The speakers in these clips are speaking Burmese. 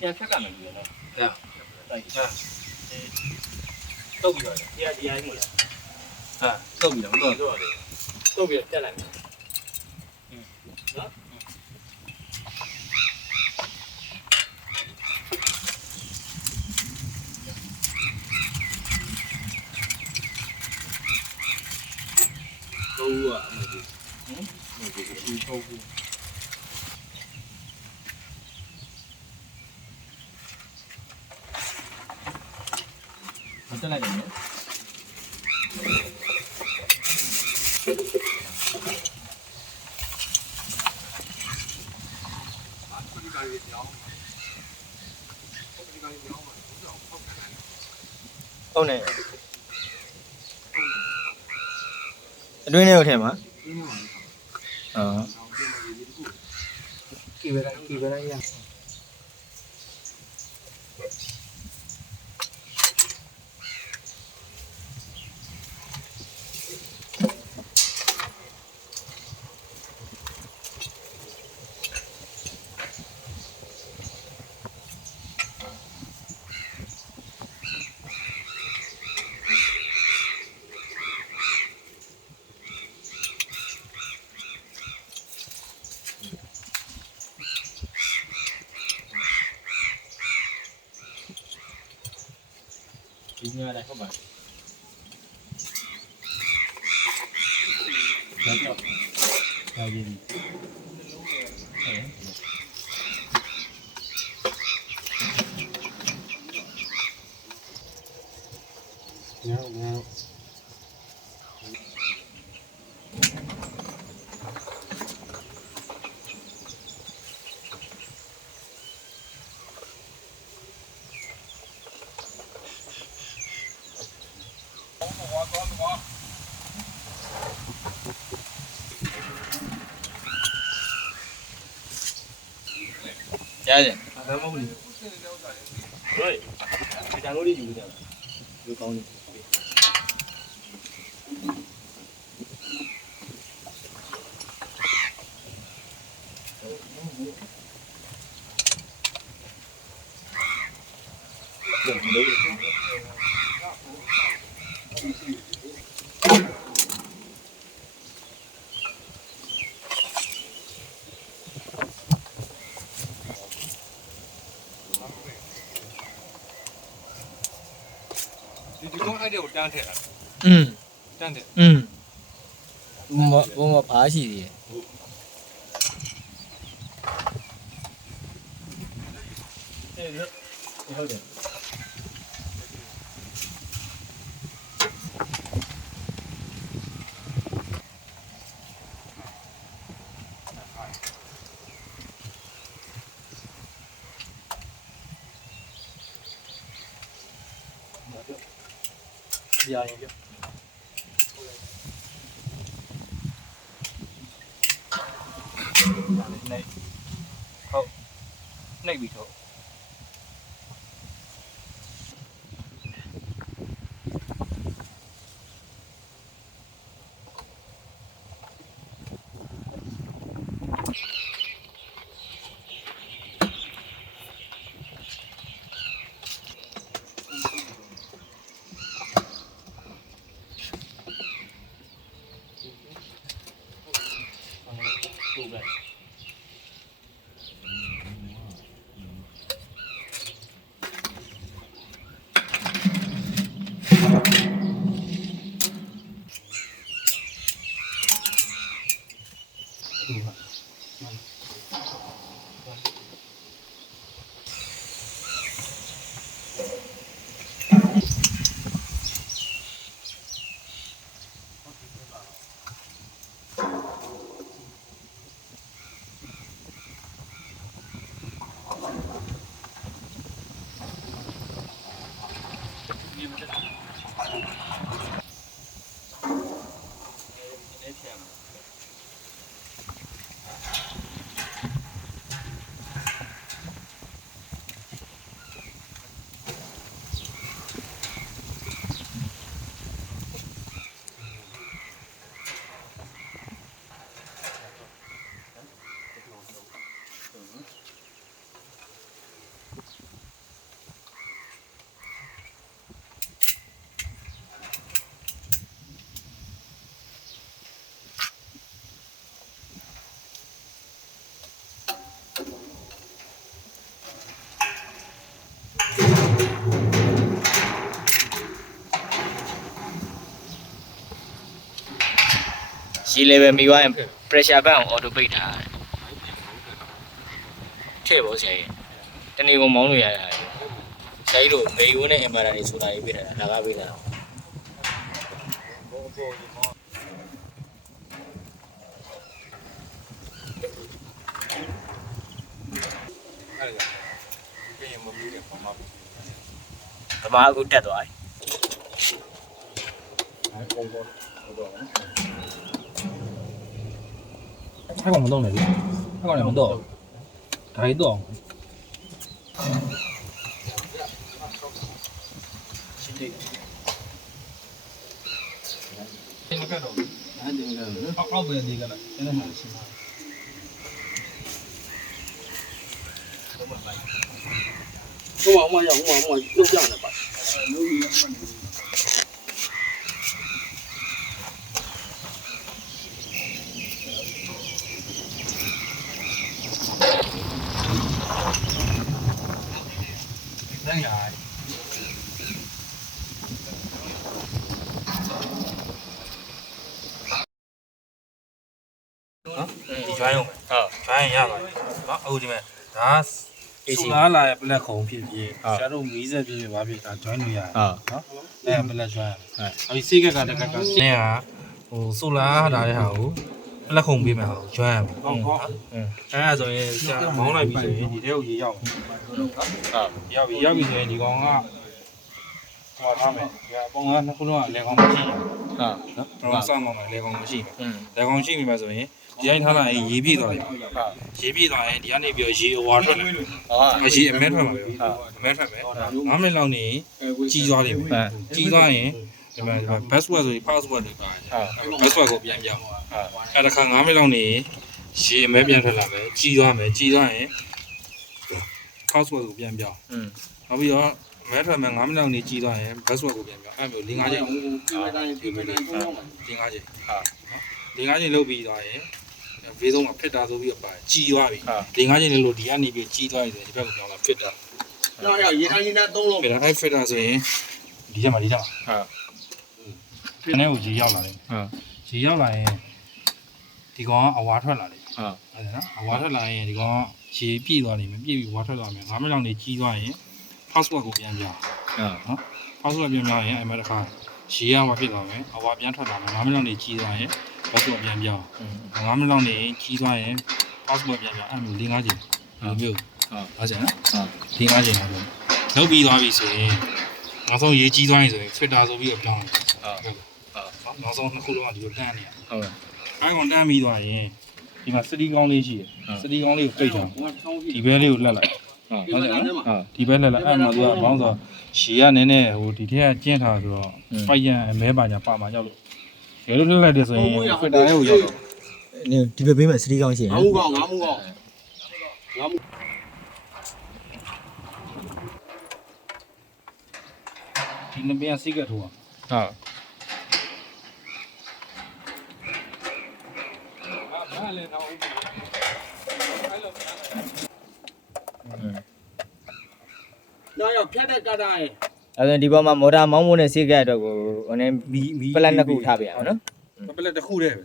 ပြန်ဖြတ်ကမယ်ဒီနော်ဟာတိုက်ဟာတုတ်ပြီးတော့တရားတရားကြီးမလားဟာတုတ်ပြီးတော့တော့တော့တယ်တုတ်ပြီးတော့တက်လိုက်မယ်နော်ဟုတ်อ่ะမဟုတ်ဘူးဟမ်မဟုတ်ဘူးဒီထုတ်ဘူးမတက်လိုက်တယ်နော် ဟုတ်နေအတွင်းထဲကိုထည့်မှာအော်ကိဗရာကိဗရာရ กินเนื้ออะไรเข้าไปแล้วก็ใจเย็น ရတ ယ်ဒါမှမဟုတ်ဘူးဟုတ်ဒီတန်လို့လေးယူကြတာဒီကောင်း ပြရင်ပြဟုတ်နှိပ်ပြီးတော့ တ် ရေ level မိသွားရင် pressure band ကို auto ပိတ်တာထည့်ဖို့ဆရာကြီးတနေ့ကမောင်းလို့ရတာဆရာကြီးတို့မေယိုးနဲ့ inverter တွေဆိုတာရေးပေးတာဒါကပေးတာအဲ့ဒါပြင်မပြီးတယ်ဘာမှဗမာအခုတက်သွားပြီ အဲ့ကောင်မတော့နဲ့ဗျအဲ့ကောင်လည်းမတော့ဒါကြီးတော့ရှင်းတယ်မကတ်တော့ အဲ့ဒီကတော့အောက်အောက်ပဲဒီကလည်းအဲ့ဒါမှရှင်းပါ ဟိုမှာဟိုမှာရောက်ဟိုမှာဟိုမှာလုတ်ကြနေပါ တန်းရ ဒီ join အောင် ဟုတ် join ရပါတယ်နော်အခုဒီမဲ့ဒါ AC ဆိုလာလာရဲ့ black ခုံဖြစ်ဖြစ်ဆရာတို့မီးဆက်ဖြစ်ဖြစ်ဘာဖြစ်တာ join လို့ရတယ်ဟုတ်နော်အဲ black join ရတယ်အဲဒီစိတ်ကကတက်ကကဆင်းဟာဟိုဆိုလာလာတဲ့ဟာကို black ခုံပေးမယ်ဟာ join ရမယ်ဟုတ်ဟုတ်အဲအဲဆိုရင်ဆရာမောင်းလိုက်ပြီဆိုရင်ဒီထဲကိုရေရောက်ဟုတ်ရောက်ပြီရောက်ပြီဆိုရင်ဒီကောင်ကဟောထားမယ်ဒီအပေါင်းကနှစ်ခုလုံးကလေကောင်မရှိဟုတ်နော်တော့ဆောင်းကောင်လေကောင်မရှိလေကောင်ရှိပြီမှာဆိုရင် ဒီတိုင်းထားလိုက်ရင်ရေပြည့်သွားတယ်ဟုတ်ရေပြည့်သွားရင်ဒီကနေပြီးရေအဝါထွက်တယ်ဟောအရေအမဲထွက်မှာပဲအမဲထွက်မယ်9မိနစ်လောက်နေကြီးသွားလိမ့်မယ်ကြီးသွားရင်ဒီမှာဒီမှာ password ဆိုရင် password တွေပါတယ် password ကိုပြန်ပြောင်းအဲ့ဒါခါ9မိနစ်လောက်နေရေအမဲပြန်ထွက်လာမယ်ကြီးသွားမယ်ကြီးသွားရင် password ကိုပြန်ပြောင်းอืมနောက်ပြီးတော့မဲထွက်မယ်9မိနစ်လောက်နေကြီးသွားရင် password ကိုပြန်ပြောင်းအဲ့မျိုး၄၅ချိန်ပြိတိုင်းပြိတိုင်းသုံးအောင်၄၅ချိန်၄၅ချိန်လုပ်ပြီးသွားရင် ဘေးဆုံးမှာဖြစ်တာဆိုပြီးတော့ပါတယ်ကြီးသွားပြီ၄၅ချိန်လို့ဒီကနေပြီးကြီးသွားပြီဆိုရင်ဒီဘက်ကိုပြောင်းလာဖြစ်တာတော့ရရေတိုင်းနဲ့သုံးလို့ဖြစ်တာအဲ့ဖြစ်တာဆိုရင်ဒီချက်မှာဒီချက်မှာဟုတ်ဖြစ်နေကိုကြီးရောက်လာတယ်ဟုတ်ကြီးရောက်လာရင်ဒီကောင်ကအဝါထွက်လာတယ်ဟုတ်ဟုတ်တယ်နော်အဝါထွက်လာရင်ဒီကောင်ကရေပြည့်သွားလိမ့်မယ်ပြည့်ပြီးဝါထွက်သွားမယ်9မိနစ်လောက်နေကြီးသွားရင် password ကိုပြန်ပြောင်းဟုတ် password ပြန်ပြောင်းရင်အဲ့မှာတစ်ခါရေကဝါဖြစ်သွားမယ်အဝါပြန်ထွက်လာမယ်9မိနစ်လောက်နေကြီးသွားရင် passport ပြန်ပြောင်း9မိနစ်လောက်နေကြီးသွားရင် passport ပြန်ပြောင်းအဲ့လို၄၅ချိန်ဟုတ်မျိုးဟုတ်ဟုတ်ဆရာနော်ဟုတ်၄၅ချိန်လောက်လုပ်ပြီးသွားပြီဆိုရင်နောက်ဆုံးရေးကြီးသွားရင်ဆိုရင် fitter ဆိုပြီးတော့ပြောင်းဟုတ်ဟုတ်နောက်ဆုံးနှစ်ခုလုံးကဒီလိုလှမ်းနေရဟုတ်အဲ့ကောင်လှမ်းပြီးသွားရင်ဒီမှာစတီကောင်းလေးရှိတယ်စတီကောင်းလေးကိုပိတ်ထားဒီဘဲလေးကိုလှက်လိုက်ဟုတ်ဟုတ်ကဲ့နော်ဒီဘက်လည်းလည်းအဲ့မှာသူကဘောင်းဆိုရှည်ကနည်းနည်းဟိုဒီထက်ကကျင်းထားဆိုတော့ဖိုက်ရန်အမဲပါညာပါမှာရောက်လို့ ရေလို့လှက်လိုက်တယ်ဆိုရင် Twitter လေးကိုရောက်တော့ဒီဘက်ဘေးမှာစတီးကောင်းရှိရငါယ်မှုကောင်းငါမှုကောင်းငါမှုဒီနှစ်ပြန်စိတ်ကထိုးအောင်ဟုတ်အဲ့လည်းတော့တော့ရဖြ တ်တဲ့ကတိုင်းအဲဒါဒီပေါ်မှာမော်တာမောင်းမိုးနဲ့စိတ်ကက်အတွက်ကိုဟိုနေမီမီပလက်နှစ်ခုထားပြရအောင်နော်ပလက်တစ်ခုတည်းပဲ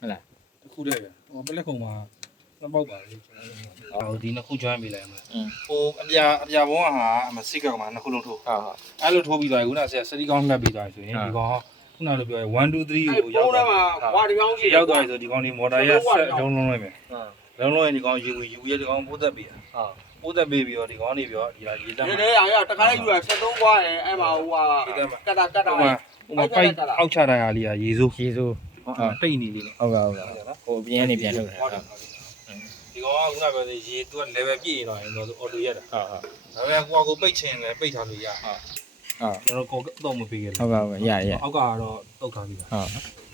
ဟုတ်လားတစ်ခုတည်းပဲဟိုပလက်ခုံမှာနှစ်ပေါက်ပါလေဟိုဒီနှစ်ခု join ပေးလိုက်မှာอืมဟိုအပြာအပြာဘုံကဟာအမစိတ်ကကောင်မှာနှစ်ခုလုံးထိုးဟုတ်ဟုတ်အဲ့လိုထိုးပြီးသွားပြီခုနကဆရာစတီကောင်းလှက်ပြီးသွားပြီဆိုရင်ဟုတ်ဒီကောင်ခုနလိုပြောရင်1 2 3အဲ့ကိုရောက်ပုံထဲသွားမှာဝါဒီကောင်းရှိရောက်သွားပြီဆိုဒီကောင်ဒီမော်တာရဲ့ဆက်လုံးလုံးလိုက်မယ်ဟုတ် လုံးလုံးရင်ဒီကောင်ယူယူရဲဒီကောင်ပိုးသက်ပြီးဟုတ်ပိုးသက်ပြီးပြီးတော့ဒီကောင်နေပြီးတော့ဒီဟာရေတက်ဒီမှာ လေရရတခါလေးယူရ73ကွာရဲ့အဲ့မှာဟိုဟာကတာကတာဟိုမှာဟိုမှာပိုက်အောက်ချတာဟာလေးကရေစိုးရေစိုးတိတ်နေလေးနဲ့ဟုတ်ကဲ့ဟုတ်ကဲ့ဟိုအပြင်းနေပြန်ထုတ်တယ်ဟုတ်ဟုတ်ဒီကောင်ကခုနပြောတဲ့ရေသူက level ပြည့်ရင်တော့ရင်တော့အော်တိုရက်တာဟုတ်ဒါပေမဲ့ကိုကကိုပိတ်ချင်လည်းပိတ်ထားလို့ရဟုတ်ကျွန်တော်ကတော့မပေးခဲ့ဟုလို့တ်ကဲ့ဟုတ်ကဲ့ရရအောက်ကတော့တုတ်ထားပြီပါဟုတ်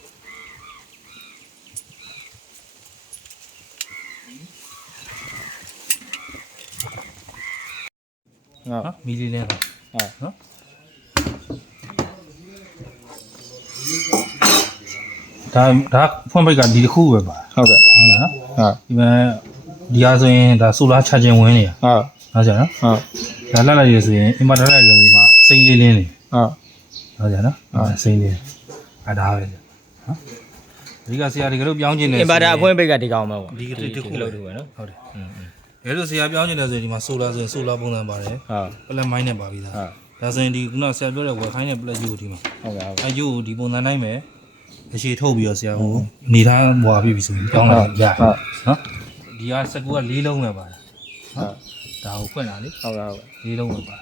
နော်မီလီလဲတာဟုတ်နော်ဒါဒါဖွင့်ပိတ်ကဒီတစ်ခုပဲပါဟုတ်ကဲ့ဟုတ်လားနော်ဟုတ်ဒီမဲ့ဒီဟာဆိုရင်ဒါဆိုလာချာဂျင်ဝင်နေတာဟုတ်ဟုတ်ကြနော်ဟုတ်ဒါလက်လိုက်ရဆိုရင်အင်မတာလိုက်ရဆိုဒီမှာအစိမ်းလေးလင်းနေဟုတ်ဟုတ်ကြနော်ဟုတ်အစိမ်းလေးအဲဒါပဲနော်ဒီကဆရာဒီကတော့ပြောင်းကျင်နေအင်ပါတာအဖွင့်ပိတ်ကဒီကောင်မဟုတ်ဒီကတိတစ်ခုလို့တူပဲနော်ဟုတ်တယ်อืม အဲလိုဆရာပြောင်းကျင်တယ်ဆိုရင်ဒီမှာဆိုလာဆိုရင်ဆိုလာပုံစံပါတယ်ဟုတ်ပလက်မိုင်းနဲ့ပါပြီးသားဟုတ်ဒါဆိုရင်ဒီခုနဆရာပြောတဲ့ဝက်ခိုင်းတဲ့ပလက်ကြီးကိုဒီမှာဟုတ်ကဲ့ဟုတ်ကဲ့အဲကျိုးကိုဒီပုံစံတိုင်းပဲအရှိထုတ်ပြီးတော့ဆရာဟိုနေသားဘွားပြီးပြီဆိုရင်ပြောင်းလာရဟုတ်နော်ဒီကစကူက၄လုံးပဲပါတယ်ဟုတ်ဒါကိုဖွင့်လာလေဟုတ်ကဲ့ဟုတ်ကဲ့၄လုံးပဲပါတယ်